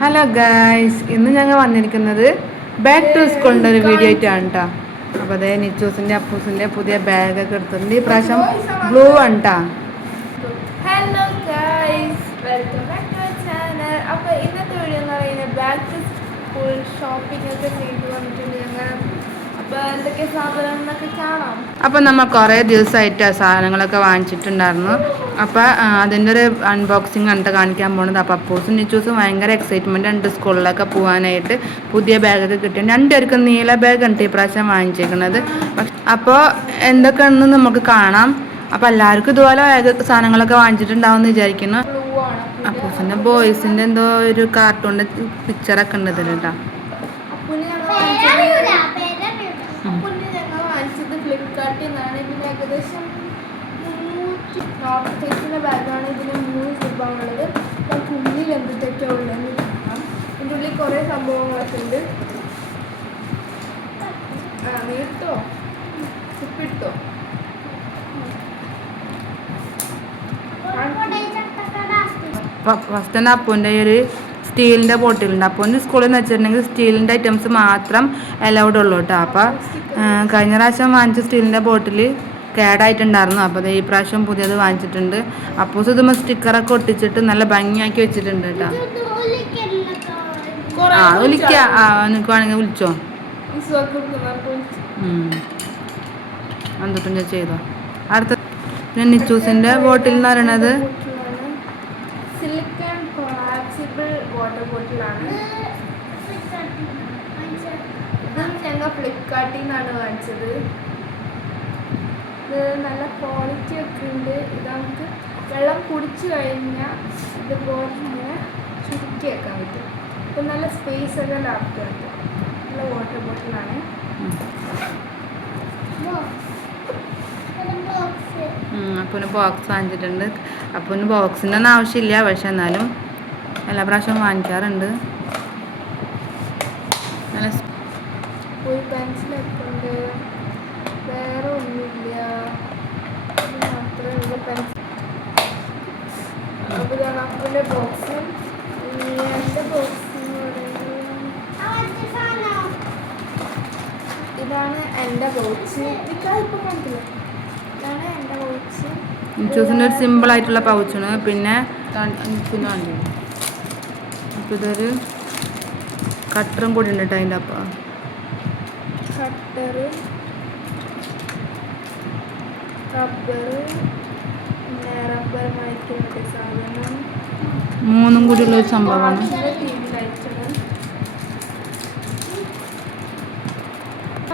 Hello guys, ഇന്ന് ഞങ്ങൾ വന്നിരിക്കുന്നത് ബാക്ക് ടു സ്കൂളിൻ്റെ ഒരു വീഡിയോ ആയിട്ടാണ് കേട്ടോ. അപ്പോൾ അതേ നിച്ചൂസിൻ്റെ അപ്പൂസിൻ്റെ പുതിയ ബാഗൊക്കെ എടുത്തിട്ടുണ്ട്. ഈ പ്രാവശ്യം ബ്ലൂ ആണ് കേട്ടോ. Hello guys, welcome back to channel. അപ്പോൾ ഇന്നത്തെ വീഡിയോ എന്ന് പറയുന്നത് ബാക്ക് ടു സ്കൂൾ ഷോപ്പിംഗ് ഒക്കെ ചെയ്ത് വന്നിട്ടുണ്ട് ഞങ്ങൾ. അപ്പോൾ എന്തൊക്കെ സാധനം എന്നൊക്കെ കാണാം. അപ്പോൾ നമ്മൾ കുറേ ദിവസമായിട്ട് സാധനങ്ങളൊക്കെ വാങ്ങിച്ചിട്ടുണ്ടായിരുന്നു. അപ്പോൾ അതിൻ്റെ ഒരു അൺബോക്സിങ് കണ്ടിട്ട് കാണിക്കാൻ പോകുന്നത്. അപ്പോൾ അപ്പൂസും നിച്ചൂസും ഭയങ്കര എക്സൈറ്റ്മെൻ്റ് ഉണ്ട് സ്കൂളിലൊക്കെ പോകാനായിട്ട്. പുതിയ ബാഗൊക്കെ കിട്ടിയിട്ടുണ്ട്. രണ്ടുപേർക്കും നീല ബാഗ് ഉണ്ട് ഈ പ്രാവശ്യം വാങ്ങിച്ചേക്കുന്നത്. അപ്പോൾ എന്തൊക്കെയാണെന്ന് നമുക്ക് കാണാം. അപ്പോൾ എല്ലാവർക്കും ഇതുപോലെ സാധനങ്ങളൊക്കെ വാങ്ങിച്ചിട്ടുണ്ടാവും എന്ന് വിചാരിക്കുന്നു. അപ്പൂസിൻ്റെ ബോയ്സിൻ്റെ എന്തോ ഒരു കാർട്ടൂണിൻ്റെ പിക്ചറൊക്കെ ഉണ്ട് ഇതിൽ കേട്ടോ. ഫ്ലിപ്കാർട്ടിൽ നിന്നാണ്. ഇതിന് ഏകദേശം 340 ബാഗാണ്. ഇതിന് 3 രൂപയുള്ളത്. നമുക്ക് ഉള്ളിൽ എന്തൊക്കെയാണ് ഉള്ളതെന്ന് കാണാം. ഇതിൻ്റെ ഉള്ളിൽ കുറേ സംഭവങ്ങളൊക്കെ ഉണ്ട്. നീട്ടോ ഉപ്പിട്ടോ ഫസ്റ്റ് തന്നെ അപ്പൂൻ്റെ ഒരു സ്റ്റീലിൻ്റെ ബോട്ടിലുണ്ട്. അപ്പൂൻ്റെ സ്കൂളിൽ നിന്ന് വെച്ചിട്ടുണ്ടെങ്കിൽ സ്റ്റീലിൻ്റെ ഐറ്റംസ് മാത്രം അലൗഡ് ഉള്ളൂ കേട്ടോ. അപ്പോൾ കഴിഞ്ഞ പ്രാവശ്യം വാങ്ങിച്ച സ്റ്റീലിൻ്റെ ബോട്ടിൽ കേടായിട്ടുണ്ടായിരുന്നു. അപ്പോൾ ഈ പ്രാവശ്യം പുതിയത് വാങ്ങിച്ചിട്ടുണ്ട്. അപ്പൂസ് ഇതുമ്പോൾ സ്റ്റിക്കറൊക്കെ ഒട്ടിച്ചിട്ട് നല്ല ഭംഗിയാക്കി വെച്ചിട്ടുണ്ട് കേട്ടോ. വിളിക്കുക, നിനക്ക് വേണമെങ്കിൽ വിളിച്ചോ. എന്തൊട്ടും ഞാൻ ചെയ്തോ. അടുത്ത നിച്ചൂസിൻ്റെ ബോട്ടിൽ എന്ന് പറയണത് സിലിക്കൺ കൊളാപ്സിബിൾ വാട്ടർ ബോട്ടിലാണ്. ഇതും ഞങ്ങൾ ഫ്ലിപ്കാർട്ടിൽ നിന്നാണ് വാങ്ങിച്ചത്. ഇത് നല്ല ക്വാളിറ്റി ഒക്കെ ഉണ്ട്. ഇത് നമുക്ക് വെള്ളം കുടിച്ചു കഴിഞ്ഞാൽ ഇതുപോലെ ഇങ്ങനെ ചുരുക്കി വെക്കാൻ പറ്റും. ഇപ്പം നല്ല സ്പേസ് ഒക്കെ ലാഭിക്കാൻ പറ്റും. നല്ല വാട്ടർ ബോട്ടിലാണ്. അപ്പൂന് ബോക്സ് വാങ്ങിച്ചിട്ടുണ്ട്. അപ്പൂന് ബോക്സിൻ്റെ ഒന്നും ആവശ്യമില്ല, പക്ഷെ എന്നാലും എല്ലാ പ്രാവശ്യവും വാങ്ങിക്കാറുണ്ട്. നല്ല ഒരു പെൻസിലൊക്കെ ഉണ്ട്. വേറെ ഒന്നുമില്ല, ഇത് മാത്രമേ ഉള്ളൂ പെൻസിൽ. അപ്പോൾ ഇതാണ് അപ്പൂൻ്റെ ബോക്സ്. എൻ്റെ ബോക്സ് എന്ന് പറയുന്നത് ഇതാണ്. എൻ്റെ ബോക്സ് ഇപ്പം കണ്ടില്ല. ഇതാണ് എൻ്റെ ബോക്സ്. നിച്ചൂസിൻ്റെ ഒരു സിമ്പിളായിട്ടുള്ള പൗച്ചാണ്. പിന്നെ വേണ്ടി അപ്പോൾ ഇതൊരു കട്ടറും കൂടി ഉണ്ട് കേട്ടോ. അതിൻ്റെ അപ്പം കട്ടറ്, റബ്ബർ, പിന്നെ റബ്ബർ മായ്ക്കുന്ന സാധനം, മൂന്നും കൂടിയുള്ള ഒരു സംഭവമാണ്.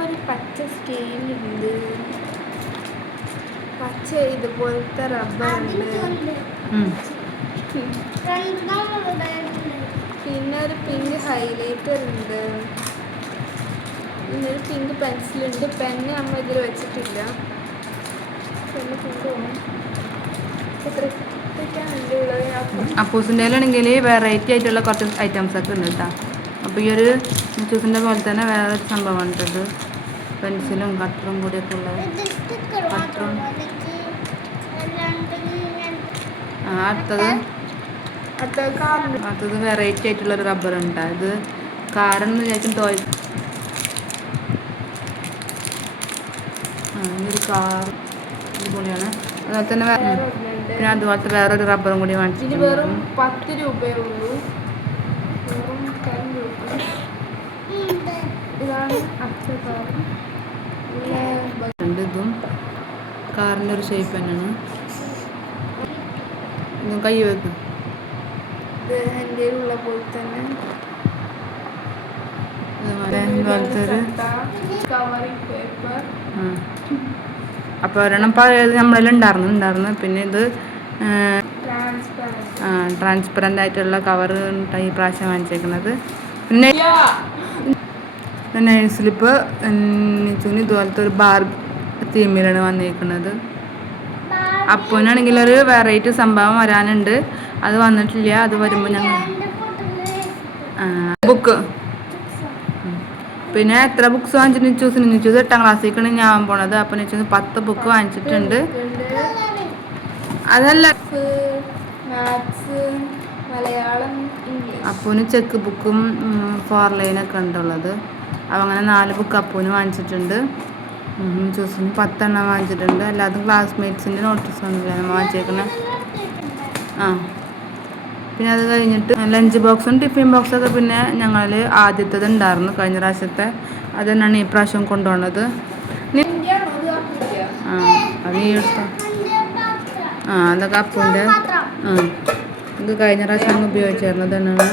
ഒരു പച്ച സ്കെയിലുണ്ട്. പച്ച ഇതുപോലത്തെ റബ്ബറുണ്ട്. പിന്നെ ഒരു പിങ്ക് ഹൈലൈറ്റർ ഉണ്ട്. പിന്നെ ഒരു പിങ്ക് പെൻസിലുണ്ട്. പെന്ന് നമ്മൾ ഇതിൽ വെച്ചിട്ടില്ല. പെന്ന് കൊണ്ടുപോകണം. എത്രയൊക്കെയാണ് ഉള്ളത്? അപ്പൂസിൻ്റെ ആണെങ്കിൽ വെറൈറ്റി ആയിട്ടുള്ള കുറച്ച് ഐറ്റംസ് ഒക്കെ ഉണ്ട് കേട്ടോ. അപ്പോൾ ഈ ഒരു നിച്ചൂസിൻ്റെ പോലെ തന്നെ വേറെ സംഭവമാണ് കേട്ടത്. പെൻസിലും കട്ടറും കൂടിയൊക്കെ ഉള്ളത്. കട്ടറും അടുത്തത് വെറൈറ്റി ആയിട്ടുള്ളൊരു റബ്ബർ ഉണ്ട്. ഇത് കാറെന്ന് വിചാരിക്കും. ഇതൊരു കാർ ഇതുപോലെയാണ്. അതുപോലെ തന്നെ പിന്നെ അതുപോലത്തെ വേറൊരു റബ്ബറും കൂടി വാങ്ങിച്ചിട്ട് വെറും 10 രൂപയേ ഉള്ളൂ. വെറും 10 രൂപ. ഇതാണ് ഇതും കാറിൻ്റെ ഒരു ഷേപ്പ് തന്നെയാണ്. കൈ വെക്കും. ഇത് എൻ്റെ ഉള്ള പോലെ തന്നെ അതുപോലത്തെ ഒരു കവറിംഗ് പേപ്പർ. അപ്പോൾ ഒരെണ്ണം പഴയത് നമ്മളെല്ലാം ഉണ്ടായിരുന്നു. പിന്നെ ഇത് ട്രാൻസ്പെറൻ്റ് ആയിട്ടുള്ള കവർ ഈ പ്രാവശ്യം വാങ്ങിച്ചേക്കുന്നത്. പിന്നെ സ്ലിപ്പ് ഇതുപോലത്തെ ഒരു ബാർ തീമിലാണ് വന്നിരിക്കുന്നത്. അപ്പൂനാണെങ്കിൽ ഒരു വെറൈറ്റി സംഭവം വരാനുണ്ട്. അത് വന്നിട്ടില്ല. അത് വരുമ്പോൾ ഞങ്ങൾ ബുക്ക്. പിന്നെ എത്ര ബുക്സ് വാങ്ങിച്ചിട്ട് നിച്ചൂസ് 8ാം ക്ലാസ്സിലേക്കാണ് ഞാൻ പോണത്. അപ്പോൾ നിച്ചൂസ് 10 ബുക്ക് വാങ്ങിച്ചിട്ടുണ്ട്. അതല്ല മാത്സ്, മലയാളം, ഇംഗ്ലീഷ് അപ്പൂന് ചെക്ക് ബുക്കും 4 ലൈനൊക്കെ ഉണ്ടുള്ളത്. അപ്പോൾ അങ്ങനെ 4 ബുക്ക് അപ്പൂന് വാങ്ങിച്ചിട്ടുണ്ട്. ചൂസിന് 10 എണ്ണം വാങ്ങിച്ചിട്ടുണ്ട്. എല്ലാതും ക്ലാസ്മേറ്റ്സിൻ്റെ നോട്ടീസ് ഒന്നുമില്ല നമ്മൾ വാങ്ങിച്ചേക്കുന്നത്. ആ പിന്നെ അത് കഴിഞ്ഞിട്ട് ലഞ്ച് ബോക്സും ടിഫിൻ ബോക്സൊക്കെ പിന്നെ ഞങ്ങൾ ആദ്യത്തേത് ഉണ്ടായിരുന്നു കഴിഞ്ഞ പ്രാവശ്യത്തെ. അത് തന്നെയാണ് ഈ പ്രാവശ്യം കൊണ്ടുപോകുന്നത്. ആ അത് ഈ എടുത്തോ. അതൊക്കെ അപ്പൂൻ്റെ ഇത് കഴിഞ്ഞ പ്രാവശ്യം ഉപയോഗിച്ചിരുന്നത് തന്നെയാണ്.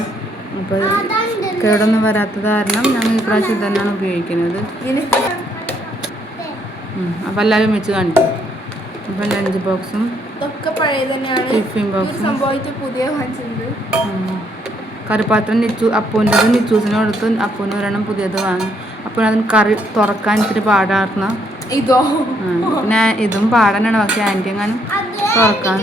അപ്പോൾ കേടൊന്നും വരാത്തത് കാരണം ഞങ്ങൾ ഈ പ്രാവശ്യം ഇത് തന്നെയാണ് ഉപയോഗിക്കുന്നത്. അപ്പോൾ എല്ലാവരും വെച്ച് കാണിക്കും. അപ്പം ലഞ്ച് ബോക്സും ടിഫിൻ ബോക്സും കറിപ്പാത്രം അപ്പൂൻ്റെത് നിച്ചൂസിന് കൊടുത്ത് അപ്പൂന് ഒരെണ്ണം പുതിയത് വാങ്ങി. അപ്പോൾ അതിന് കറി തുറക്കാൻ ഇത്തിരി പാടായിരുന്നു. പിന്നെ ഇതും പാടാനാണ്. പക്ഷേ ആൻറ്റി എങ്ങാനും തുറക്കാൻ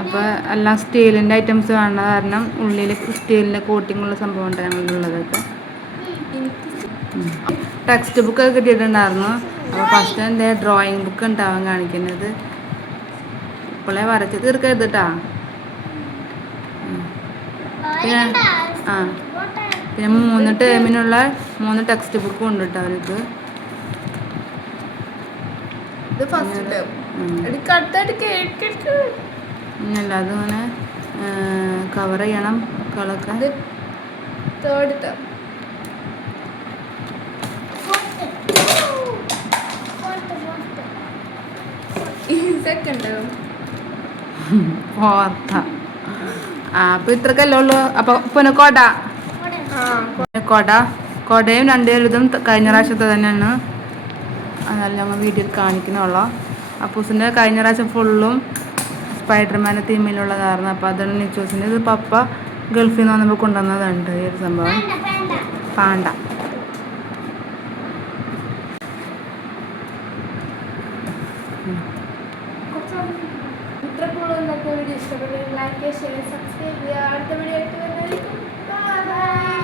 അപ്പോൾ എല്ലാം സ്റ്റീലിൻ്റെ ഐറ്റംസ് വേണ്ട കാരണം ഉള്ളിൽ സ്റ്റീലിൻ്റെ കോട്ടിങ്ങുള്ള സംഭവം ഉണ്ട് ഞങ്ങളുള്ളതൊക്കെ. ടെക്സ്റ്റ് ബുക്കൊക്കെ കിട്ടിയിട്ടുണ്ടായിരുന്നു. അപ്പോൾ ഫസ്റ്റ് എൻ്റെ ഡ്രോയിങ് ബുക്ക് ഉണ്ടാവാൻ കാണിക്കുന്നത്. ഇപ്പോഴേ വരച്ച് തീർക്കരുത് കേട്ടോ. പിന്നെ പിന്നെ 3 ടേമിനുള്ള 3 ടെക്സ്റ്റ് ബുക്കും ഉണ്ട് കേട്ടോ അവർക്ക്. എല്ലാതും ഇങ്ങനെ കവർ ചെയ്യണം കളൊക്കെ. അപ്പോൾ ഇത്രക്കല്ലേ ഉള്ളൂ. അപ്പോൾ പിന്നെ കൊടയും 2 എഴുതും കഴിഞ്ഞ പ്രാവശ്യത്തെ തന്നെയാണ്. അതല്ല ഞങ്ങൾ വീഡിയോയിൽ കാണിക്കുന്നുള്ളൂ. അപ്പൂസിൻ്റെ കഴിഞ്ഞ പ്രാവശ്യം ഫുള്ളും സ്പൈഡർമാൻ്റെ തീമിലുള്ളതായിരുന്നു. അപ്പോൾ അതാണ് നിച്ചൂസിൻ്റെ. ഇത് പപ്പ ഗൾഫിൽ നിന്ന് വന്നപ്പോൾ കൊണ്ടുവന്നതുണ്ട് ഈ ഒരു സംഭവം. പാണ്ട ഇഷ്ടപ്പെട്ട ലൈക്ക്, ഷെയർ, സബ്സ്ക്രൈബ് ചെയ്യുക. അടുത്ത വീഡിയോ ആയിട്ട് വരുന്നതായിരിക്കും. ബൈ.